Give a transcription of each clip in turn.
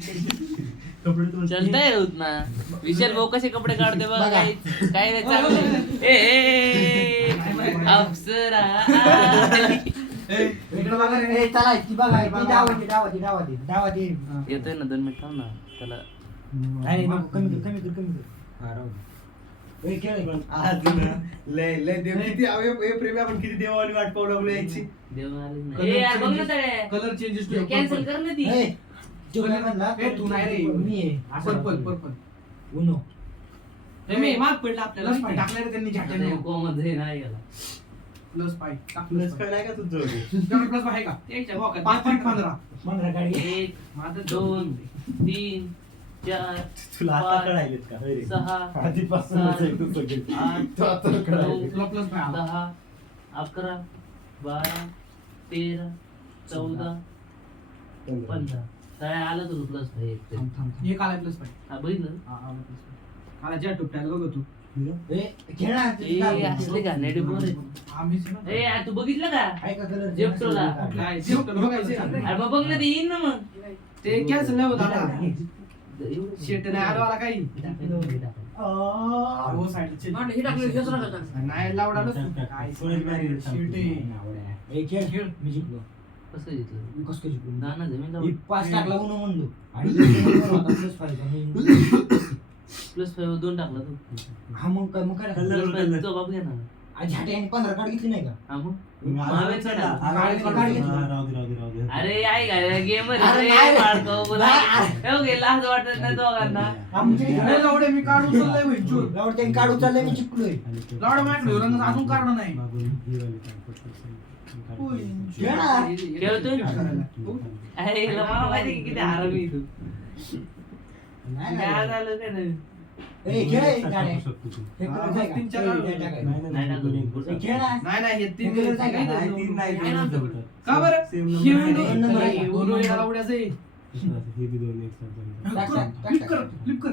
चलता है उतना विशाल भाऊ कसे कपडे काढते बघा काय काय नाही चांगलं ए अप्सरा इकडे बघा रे चला ती बघा ती डावाती येतोय ना 2 मिनिट थांब ना त्याला नाही कमी कर हा राहू दे खेळ पण आज ना लय देव किती हे प्रेमी आपण किती देवावाली वाट पाहू लागलो याची देव आले नाही ए यार बघ ना तळे कलर चेंजेस टू कॅन्सल कर ना ती जो काय म्हणला ए तू नाही रे मी आहे पर्पल उनो मी माग पडला आपल्याला टाकले रे त्यांनी झटाने कोमध्ये नाही गेला प्लस 5 प्लस काय नाही का तुझं प्लस आहे का त्याच्या वाका 5.15 गाडी 1 2 3 4 तुला आता कळायलेत का रे 6 आधीपासूनच आहे तू सगळे तो आता कळायले तुला प्लस 5 10 11 12 13 14 15 काय आलं तुला प्लस भाई हे काला प्लस 5 हा बघितलं काला ज्या टोप्याला बघ तू ए खेळा ए असले का नेडी बोल आम्हीच ना ए तू बघितलं का ऐका कलर जेपटोला काय जेवतो बघायचे अरे मग बघ ना ते येईन ना मग ते कॅन्सल नाही होत आता शेट नाही आलो आला काही हो साइड नाही लावडा काय शेट ए खेळ मी जिंकलो कसं घेतलं मी कसं काय जिंकलो ना जमीन मी 5 टाकला उनो म्हणलो आणि प्लस 5 2 टाकला तू हा मग काय प्लस तो बाप घे ना आज झाट्याने 15 कार्ड घेतली नाही का हा मग राहू दे अरे आई काय गेमर अरे रे नाही रे. मारतो बोला हो गेला असं वाटत नाही दोघांना नाही लावडे मी काढून चाललोय भाई लावड त्यांनी काढू चाललंय मी चिपलोय लावडा माझ्याकडे रंग अजून काढणं नाही खेळतोय अरे हिला मला माहिती की किती हारवली तू नाही काय झालं काय नाही ए खेळ गाणे हे हा, कलर आहे का? 3-4 हे टाकायचं. नाही टाकलं. हे खेळ ना नाही हे तीन हे काय काय नाही. तीन नाही काय नाही दोन जमतं. का बरं सेम हे नंबर window- दोन नंबर आहे. हे window या लावड्याचं आहे. हे बी दोन एक साथ टाक, टाक, टाक, फ्लिप टाक. कर फ्लिप कर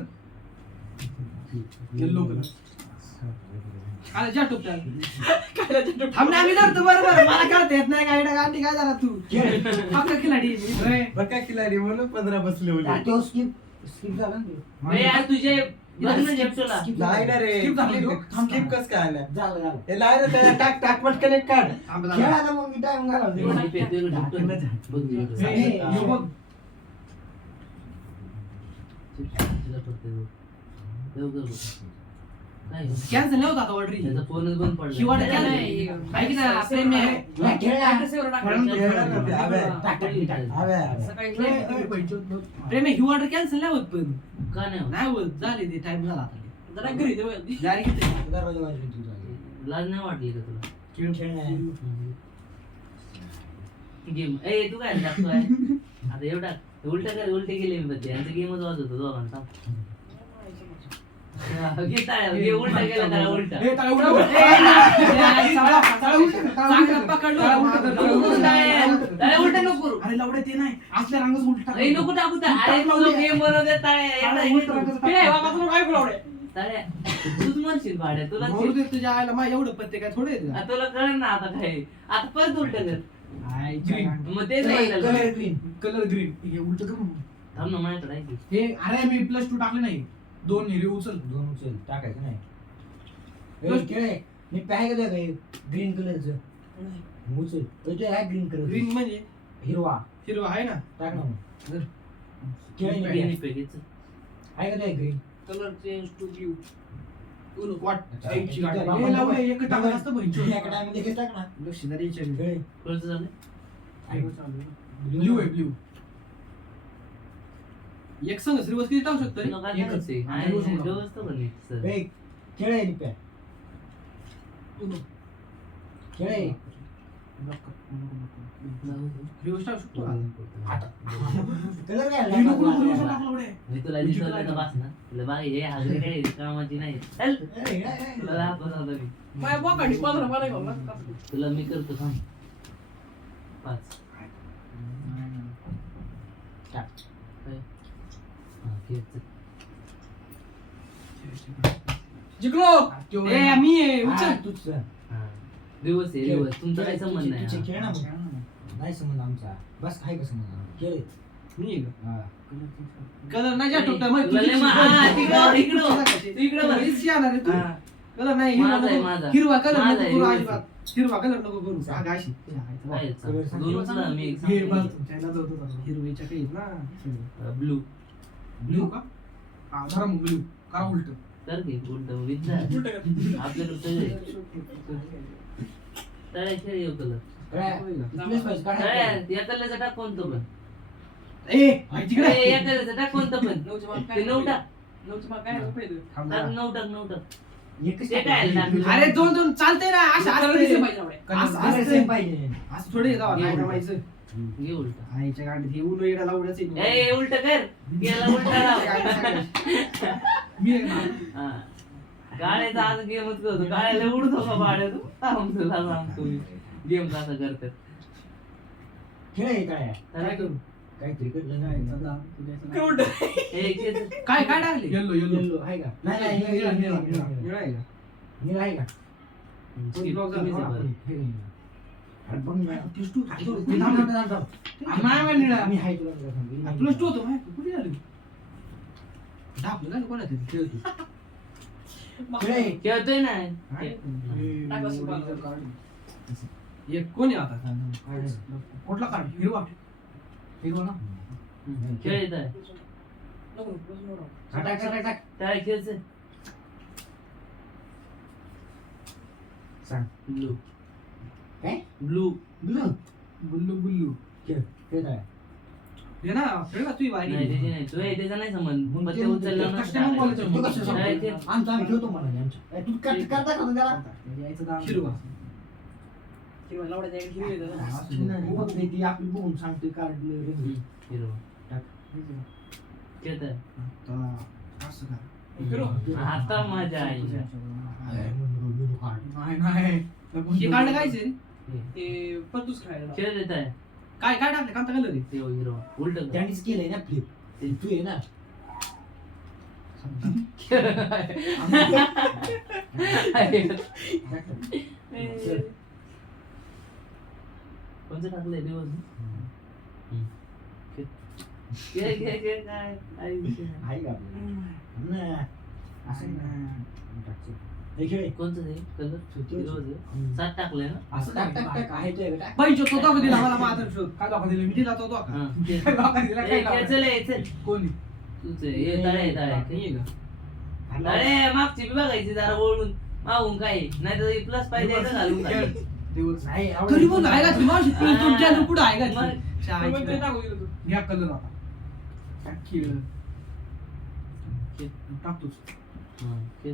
येल्लो कलर काला ज्या टोप्याला थांब ना आम्ही धरतो बरोबर मला कळत येत नाही काय गाठी काय झाला तू खेळ. आपला खिलाडी होय. बरं काय खिलाडी म्हणून 15 बसले हा, होते तो स्किप झाला ना तो. ए यार तुझे बघ ना जेपटोला Skip नाही ना रे Skip झाली तो. स्किप कस काय ना झालं हे नाही रे त्याला टाक टाक पटकन एक काढ थांब जरा. खेळा ना मग मी टाइम घालवते बघ हे, हे बघ कॅन्सल नाही होत आता ऑर्डर त्याचा फोनच बंद पडला शिवाय ऐक ना प्रेम आहे नाही, खेळ ना. प्रेम ही ऑर्डर कॅन्सल नाही होत पण का नाही होत? नाही होत झाले ते टाइम झाला आता जरा घरी जारी घेते दरवाजा वाजले तुझा. लाज नाही वाटली का तुला खेळ नाही. गेम ए तू काय टाकतोय आता एवढा उलटे गेले मी बद्दे यांचा गेमच वाजवतो दोघांचा घे उलटा गेला त्याला उलटा ए, त्याला उलटं कर. ए, नाही, त्याला उलटं कर. चांगलं पकडलं. त्याला उलटा नको करू. अरे लावडे ते नाही असल्या रंगच उलट टाक. ए, नको टाकू त्या. अरे तुला गेम बनवते त्याला उलटं रंगाचं टाक. ए, बाबा तुला काय बोलावडे तूच म्हणशील भाड्या तुला बोलू दे तुझ्या आईला मा एवढं पत्ते काय थोडे आहेत का? तुला कळ ना आता काय आता परत उलट कर आय, green. मग तेच नाही, म्हणायला. Colour green. कलर ग्रीन हे उलट कर मग. थांब ना माझ्याकडे आहे की. हे अरे मी +2 टाकले नाही 2 हिरे उचल दोन उचल टाकायचं नाही. बस. ए, खेळ आहे. मी पॅक केलं काय ग्रीन कलरचं उचल तो आहे ग्रीन कलर ग्रीन म्हणजे हिरवा हिरवा आहे ना टाक ना मग. खेळ आहे ग्रीन ना. पॅकेजचं. आहे का ते green colour change to blue वाट अच्छा. आईची ठीक आहे, गाडी. बाबा, हे लावडे एक बाबा, टाकलं असतं बहिणी एका टाइममध्ये हे टाक ना. लक्षदारी खेळ. कळतं झालं ब्ल्यू आहे ब्ल्यू एक संघ श्रीवस किती टाकू शकतो रे? तुला काय एकच. करायचंय? आणि आहे, रोज उघडा. व्यवस्था बनली, सर. ए, खेळ आहे लिप्या. खेळ आहे. श्रीवस टाकू शकतो का? कलर काय हे नको, नको, नको टाकलं लावडे. मी तुला दिसवलं तर बस ना तुला बाई हे हागरी काय कामाची नाही चल तुला दाखवत होतो मी तुला मी करतो थांब 5 काय? हा, खेळ, चल. जिंकलो ए मी आहे उचल तूच हा. दिवस आहे दिवस तुमचा काही संबंध नाही खेळ हा. ना मग. नाही संबंध आमचा बस आहे का संबंध खेळ मी आहे का? हा. कलर नाही जा टोपटा मग तुला लय इकडं बघ. हा. कलर नाही माझा आहे, माझा. हिरवा कलर माझा नको आहे, करू हिरवा. अजिबात हिरवा कलर नको करू हा अशी काय दोनच ना मी एक हिरवीच्या काही आहेत ना ब्लू ब्ल्यू का हा धरा मग ब्ल्यू करा उलट तर घे उलट विद्या आपल्याकडे तळ्या खेळ येऊ कलर इथलेच पाहिजे, काढायचं. या कलरचा टाक कोणतं पण ए तिकडे ए, या कलरचा टाक कोणतं पण ते नऊ टाक थांब टाक जरा. नऊ टाक एकच ते काय टाकायचं. टाकलं? अरे दोन दोन चालतंय ना असं कलर same पाहिजे. असं थोडे जावं नाही जमायचं घे उलट आईच्या गाडीत हे उन्हा येडा लावण्याच ए उलट कर गेला उलटा लाव. मी आहे ना. हा. गाड्याचा आज गेमच करतो गाड्याला उडतो का भाड्या तू तुला सांगतो मी गेम कसा करतात खेळ आहे काय? काय करू काहीतरी कडलं काय नाही. चला. ए, खेळ. काय काय टाकले येल्लो Yellow आहे का? नाही, नाही, निळा, निळा, निळा. निळा आहे का निळा आहे का? Skip. तुम्हीच आहे बरं. हे घे. अरे बघ ना. प्लस टू मी थांब, थांब, थांब, थांब. नाही निळा मी हाय तुला जरा सांगतो. प्लस टू होतो माहिती कुठे आली आपलं काय कोण आहे खेळतो खेळ आहे. खेळतोय ना एक कोण आहे आता काय आहे? कुठला कार्ड हिरवा हिरवा ना खेळ येत आहे टाक, टाक, टाक, टाक. काय खेळच सांग. ब्लू काय? Blue Blue. बुल्लू बुल्लू खेळ. खेळ काय? हे ना खेळला तुझी बाई नाही त्याची नाही तो त्याचा नाही संबंध मग पत्ते ते- उचलला ना कशाला मग बोलायचं? तू कसं सांगतो? नाही, ते- आमचं आम्ही खेळतो म्हणा नाही आमचं. ए, तू करता का मग त्याला? हिरवा नाही, बघ नाही, ती आपली बघून सांगते काढलं रे. हिरवा खेळत आहे असं का आता माझ्या आई आहे म्हणून मी काढ. नाही हे कार्ड कायचे खेळ येत आहे काय काय टाकले कांता कलर आहे ते हिरवा उलट त्यांनीच केलंय ना फ्लिप तू आहे ना कोणतं टाकलंय दिवस खेळ खेळ खेळ काय आई विषय नाही. आहे का आपलं? ना. असं ना. टाकतो. हे खेळ आहे. कोणतं ते कलर हम्म. सात टाकलंय ना असं टाक टाक टाक आहे तो टाक. बाई जो तो दाखव दिला मला माझा शोध काय दाखव दिला मी दिला तो दाखव हा, खेळ. काय दाखव दिला ए, काय खेळ दाखव चल ए, चल कोणी तूच आहे. ये तळे तळे मी आहे का अरे मागची बी बघायची जरा ओळून मागून काय नाही तर प्लस पाहिजे यायचं घालून खाली. दिवस नाही, आवडत तरी पण नाही. आहे का तुम्हाला शिकवलं तुमच्या अजून कुठं आहे का मग. घ्या कलर आता टाक खेळ खेळ. टाकतोच हा, खेळ.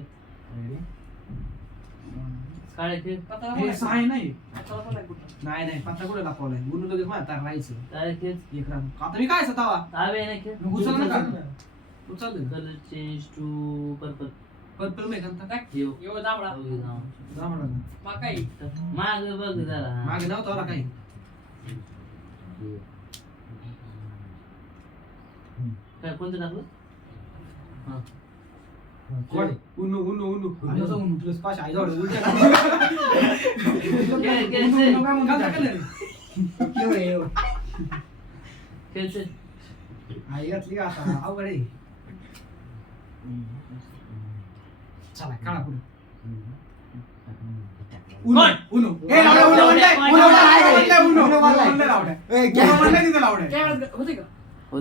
काळे खेळ हे सहाय नाही नाही नाही पत्ता कुठे दाखवलाय गुरु लगेच माझ्या तार राहायचं काळे खेळ एक राम आता मी काय सतावा ताबे नाही खेळ उचल ना काढ उचल colour change to purple purple नाही घालता काय येऊ जा म्हणा माग बघ जरा मागे नव्हतं मला काही काय कोणतं टाकलं हा कोण उन्नू उन्नू उन्नू उन्नूचा उन्नू प्लस पाच आहे जाऊ उलट्या खेळ खेळ घालता कलर खेळ आहे, हो. खेळ आई घातली का आता अवघड आहे चला काढा पुढे उन्नू उन्नू ए लावडा उन्नू म्हणलाय उन्नू म्हणलाय उन्नू म्हणलाय ए, खेळ. उन्नू म्हणलाय तिथे लावडा होते का